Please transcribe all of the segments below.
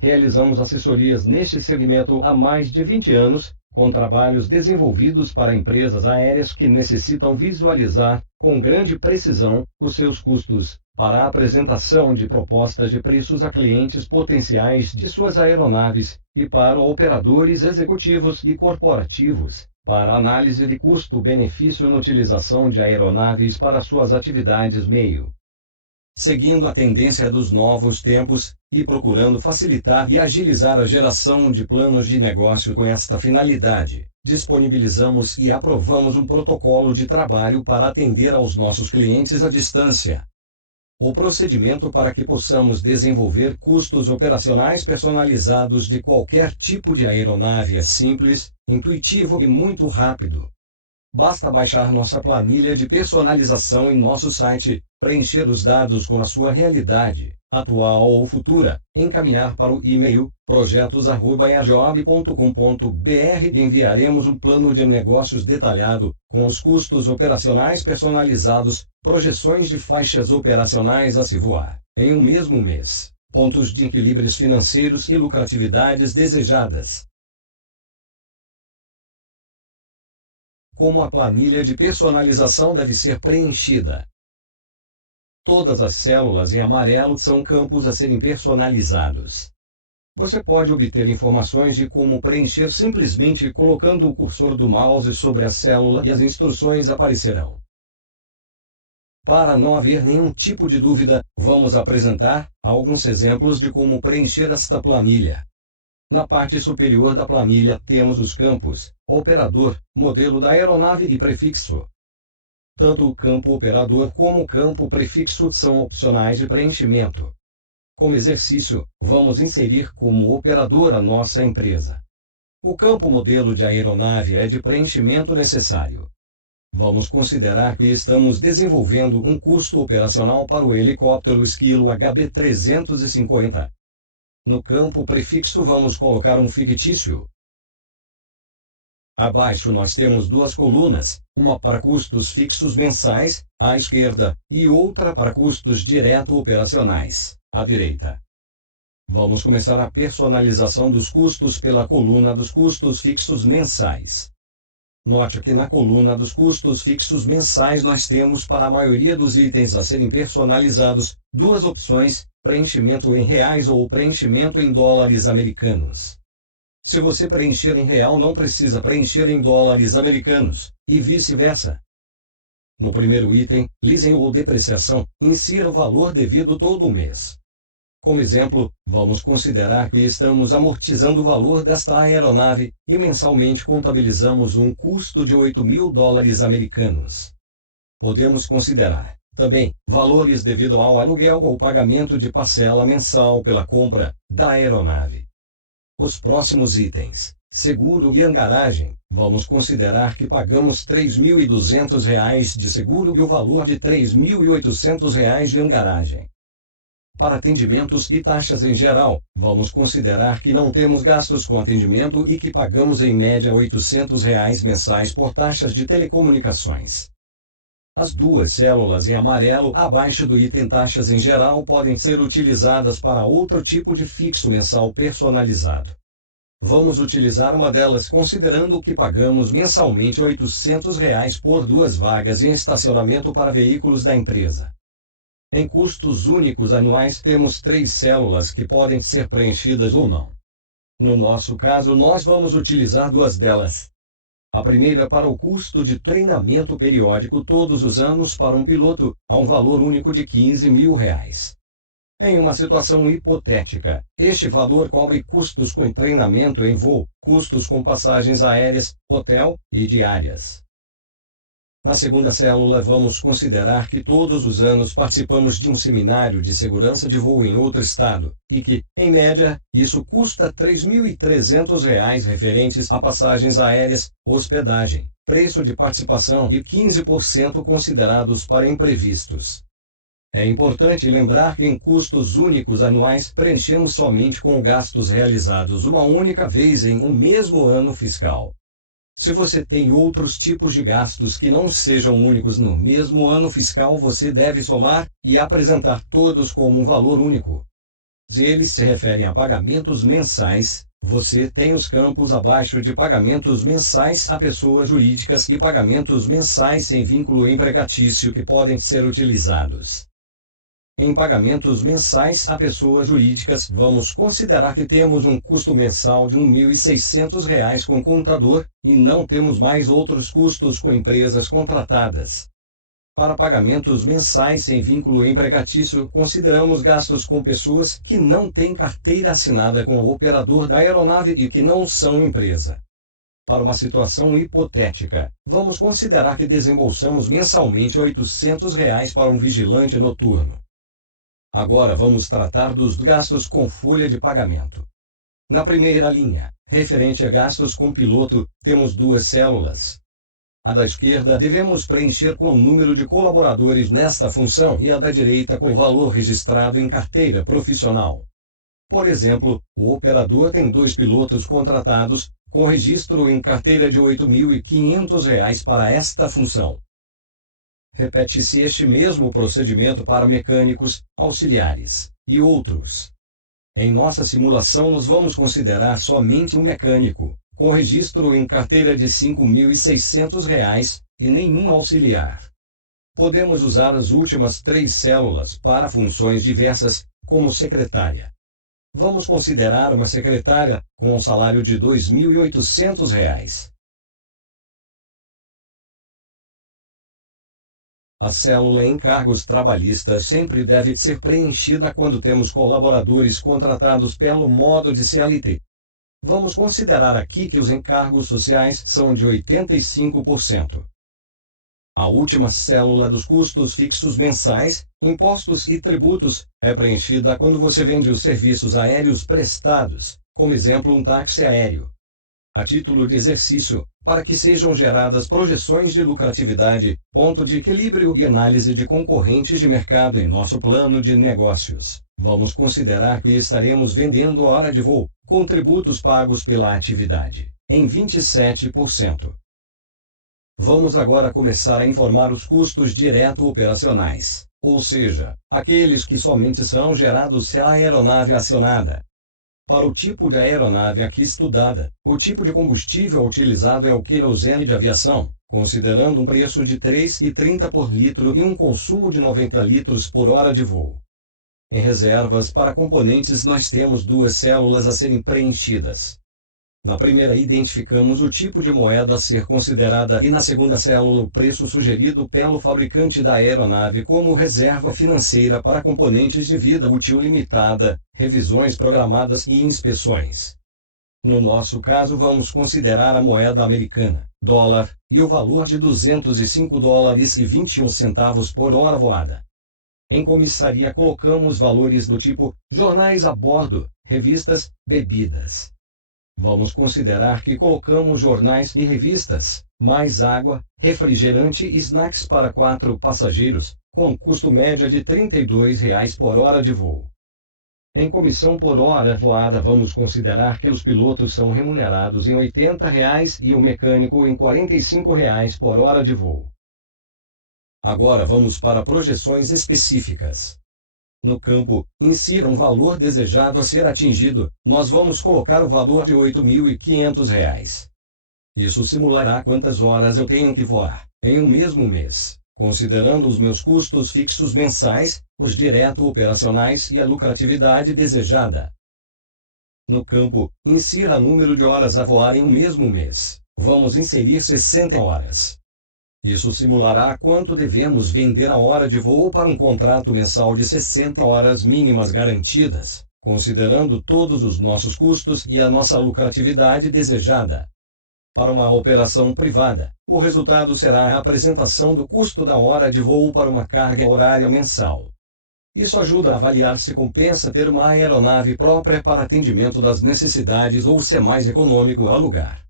Realizamos assessorias neste segmento há mais de 20 anos, com trabalhos desenvolvidos para empresas aéreas que necessitam visualizar, com grande precisão, os seus custos, para a apresentação de propostas de preços a clientes potenciais de suas aeronaves, e para operadores executivos e corporativos, para análise de custo-benefício na utilização de aeronaves para suas atividades meio. Seguindo a tendência dos novos tempos, e procurando facilitar e agilizar a geração de planos de negócio com esta finalidade, disponibilizamos e aprovamos um protocolo de trabalho para atender aos nossos clientes à distância. O procedimento para que possamos desenvolver custos operacionais personalizados de qualquer tipo de aeronave é simples, intuitivo e muito rápido. Basta baixar nossa planilha de personalização em nosso site, preencher os dados com a sua realidade, atual ou futura, encaminhar para o e-mail projetos@airjob.com.br e enviaremos um plano de negócios detalhado, com os custos operacionais personalizados, projeções de faixas operacionais a se voar, em um mesmo mês, pontos de equilíbrios financeiros e lucratividades desejadas. Como a planilha de personalização deve ser preenchida. Todas as células em amarelo são campos a serem personalizados. Você pode obter informações de como preencher simplesmente colocando o cursor do mouse sobre a célula e as instruções aparecerão. Para não haver nenhum tipo de dúvida, vamos apresentar alguns exemplos de como preencher esta planilha. Na parte superior da planilha temos os campos, operador, modelo da aeronave e prefixo. Tanto o campo operador como o campo prefixo são opcionais de preenchimento. Como exercício, vamos inserir como operador a nossa empresa. O campo modelo de aeronave é de preenchimento necessário. Vamos considerar que estamos desenvolvendo um custo operacional para o helicóptero Esquilo HB350. No campo prefixo vamos colocar um fictício. Abaixo nós temos duas colunas, uma para custos fixos mensais, à esquerda, e outra para custos direto operacionais, à direita. Vamos começar a personalização dos custos pela coluna dos custos fixos mensais. Note que na coluna dos custos fixos mensais nós temos para a maioria dos itens a serem personalizados, duas opções, preenchimento em reais ou preenchimento em dólares americanos. Se você preencher em real não precisa preencher em dólares americanos, e vice-versa. No primeiro item, leasing ou depreciação, insira o valor devido todo mês. Como exemplo, vamos considerar que estamos amortizando o valor desta aeronave, e mensalmente contabilizamos um custo de $8.000 americanos. Podemos considerar, também, valores devido ao aluguel ou pagamento de parcela mensal pela compra da aeronave. Os próximos itens, seguro e hangaragem, vamos considerar que pagamos R$ 3.200 de seguro e o valor de R$ 3.800 de hangaragem. Para atendimentos e taxas em geral, vamos considerar que não temos gastos com atendimento e que pagamos em média R$ 800 mensais por taxas de telecomunicações. As duas células em amarelo abaixo do item taxas em geral podem ser utilizadas para outro tipo de fixo mensal personalizado. Vamos utilizar uma delas considerando que pagamos mensalmente R$ 800 por duas vagas em estacionamento para veículos da empresa. Em custos únicos anuais temos 3 células que podem ser preenchidas ou não. No nosso caso nós vamos utilizar duas delas. A primeira para o custo de treinamento periódico todos os anos para um piloto, a um valor único de R$ 15.000. Em uma situação hipotética, este valor cobre custos com treinamento em voo, custos com passagens aéreas, hotel e diárias. Na segunda célula vamos considerar que todos os anos participamos de um seminário de segurança de voo em outro estado, e que, em média, isso custa R$ 3.300 referentes a passagens aéreas, hospedagem, preço de participação e 15% considerados para imprevistos. É importante lembrar que em custos únicos anuais preenchemos somente com gastos realizados uma única vez em um mesmo ano fiscal. Se você tem outros tipos de gastos que não sejam únicos no mesmo ano fiscal, você deve somar e apresentar todos como um valor único. Se eles se referem a pagamentos mensais, você tem os campos abaixo de pagamentos mensais a pessoas jurídicas e pagamentos mensais sem vínculo empregatício que podem ser utilizados. Em pagamentos mensais a pessoas jurídicas, vamos considerar que temos um custo mensal de R$ 1.600 com contador, e não temos mais outros custos com empresas contratadas. Para pagamentos mensais sem vínculo empregatício, consideramos gastos com pessoas que não têm carteira assinada com o operador da aeronave e que não são empresa. Para uma situação hipotética, vamos considerar que desembolsamos mensalmente R$ 800 para um vigilante noturno. Agora vamos tratar dos gastos com folha de pagamento. Na primeira linha, referente a gastos com piloto, temos duas células. A da esquerda devemos preencher com o número de colaboradores nesta função e a da direita com o valor registrado em carteira profissional. Por exemplo, o operador tem 2 pilotos contratados, com registro em carteira de R$ 8.500 para esta função. Repete-se este mesmo procedimento para mecânicos, auxiliares e outros. Em nossa simulação nós vamos considerar somente um mecânico, com registro em carteira de R$ 5.600 e nenhum auxiliar. Podemos usar as últimas 3 células para funções diversas, como secretária. Vamos considerar uma secretária com um salário de R$ 2.800. A célula encargos trabalhistas sempre deve ser preenchida quando temos colaboradores contratados pelo modo de CLT. Vamos considerar aqui que os encargos sociais são de 85%. A última célula dos custos fixos mensais, impostos e tributos, é preenchida quando você vende os serviços aéreos prestados, como exemplo um táxi aéreo. A título de exercício, para que sejam geradas projeções de lucratividade, ponto de equilíbrio e análise de concorrentes de mercado em nosso plano de negócios, vamos considerar que estaremos vendendo hora de voo, com tributos pagos pela atividade, em 27%. Vamos agora começar a informar os custos direto operacionais, ou seja, aqueles que somente são gerados se a aeronave é acionada. Para o tipo de aeronave aqui estudada, o tipo de combustível utilizado é o querosene de aviação, considerando um preço de R$ 3,30 por litro e um consumo de 90 litros por hora de voo. Em reservas para componentes nós temos 2 células a serem preenchidas. Na primeira identificamos o tipo de moeda a ser considerada e na segunda célula o preço sugerido pelo fabricante da aeronave como reserva financeira para componentes de vida útil limitada, revisões programadas e inspeções. No nosso caso vamos considerar a moeda americana, dólar, e o valor de $205,21 por hora voada. Em comissaria colocamos valores do tipo jornais a bordo, revistas, bebidas. Vamos considerar que colocamos jornais e revistas, mais água, refrigerante e snacks para 4 passageiros, com custo média de R$ 32 por hora de voo. Em comissão por hora voada vamos considerar que os pilotos são remunerados em R$ 80 e o mecânico em R$ 45 por hora de voo. Agora vamos para projeções específicas. No campo, insira um valor desejado a ser atingido, nós vamos colocar o valor de R$ 8.500. Isso simulará quantas horas eu tenho que voar, em um mesmo mês, considerando os meus custos fixos mensais, os direto operacionais e a lucratividade desejada. No campo, insira número de horas a voar em um mesmo mês, vamos inserir 60 horas. Isso simulará quanto devemos vender a hora de voo para um contrato mensal de 60 horas mínimas garantidas, considerando todos os nossos custos e a nossa lucratividade desejada. Para uma operação privada, o resultado será a apresentação do custo da hora de voo para uma carga horária mensal. Isso ajuda a avaliar se compensa ter uma aeronave própria para atendimento das necessidades ou se é mais econômico alugar.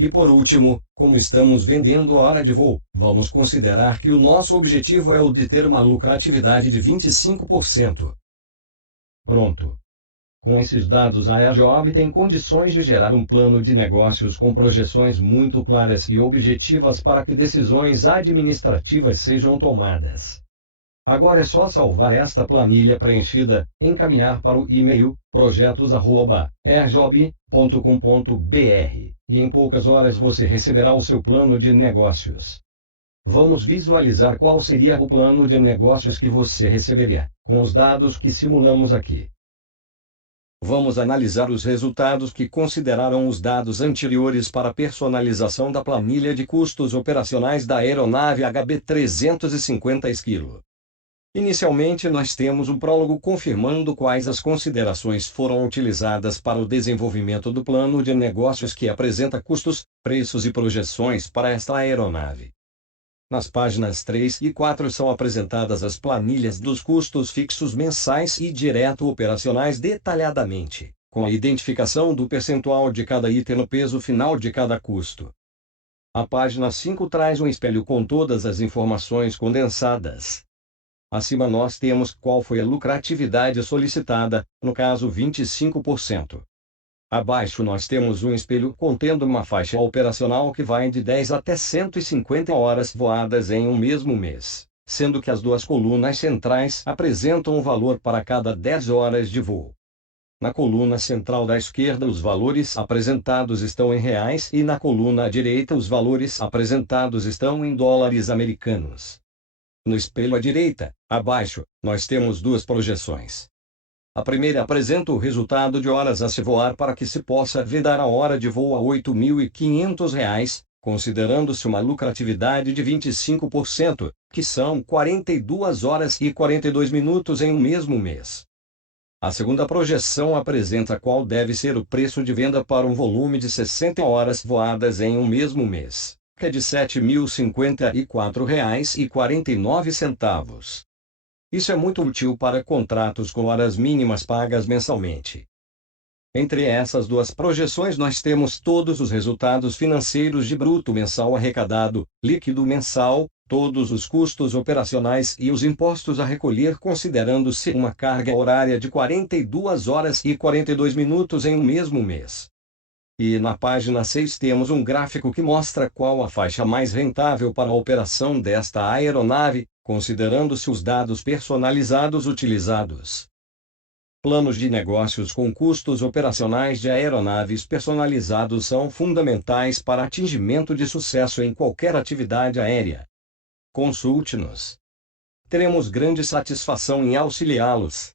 E por último, como estamos vendendo hora de voo, vamos considerar que o nosso objetivo é o de ter uma lucratividade de 25%. Pronto. Com esses dados a Airjob tem condições de gerar um plano de negócios com projeções muito claras e objetivas para que decisões administrativas sejam tomadas. Agora é só salvar esta planilha preenchida, encaminhar para o e-mail projetos@airjob.com.br e em poucas horas você receberá o seu plano de negócios. Vamos visualizar qual seria o plano de negócios que você receberia, com os dados que simulamos aqui. Vamos analisar os resultados que consideraram os dados anteriores para a personalização da planilha de custos operacionais da aeronave HB350 Esquilo. Inicialmente nós temos um prólogo confirmando quais as considerações foram utilizadas para o desenvolvimento do plano de negócios que apresenta custos, preços e projeções para esta aeronave. Nas páginas 3 e 4 são apresentadas as planilhas dos custos fixos mensais e direto operacionais detalhadamente, com a identificação do percentual de cada item no peso final de cada custo. A página 5 traz um espelho com todas as informações condensadas. Acima nós temos qual foi a lucratividade solicitada, no caso 25%. Abaixo nós temos um espelho contendo uma faixa operacional que vai de 10 até 150 horas voadas em um mesmo mês, sendo que as duas colunas centrais apresentam um valor para cada 10 horas de voo. Na coluna central da esquerda os valores apresentados estão em reais e na coluna direita os valores apresentados estão em dólares americanos. No espelho à direita, abaixo, nós temos duas projeções. A primeira apresenta o resultado de horas a se voar para que se possa vedar a hora de voo a R$ 8.500, considerando-se uma lucratividade de 25%, que são 42 horas e 42 minutos em um mesmo mês. A segunda projeção apresenta qual deve ser o preço de venda para um volume de 60 horas voadas em um mesmo mês, que é de R$ 7.054,49. Isso é muito útil para contratos com horas mínimas pagas mensalmente. Entre essas duas projeções nós temos todos os resultados financeiros de bruto mensal arrecadado, líquido mensal, todos os custos operacionais e os impostos a recolher considerando-se uma carga horária de 42 horas e 42 minutos em um mesmo mês. E na página 6 temos um gráfico que mostra qual a faixa mais rentável para a operação desta aeronave, considerando-se os dados personalizados utilizados. Planos de negócios com custos operacionais de aeronaves personalizados são fundamentais para atingimento de sucesso em qualquer atividade aérea. Consulte-nos. Teremos grande satisfação em auxiliá-los.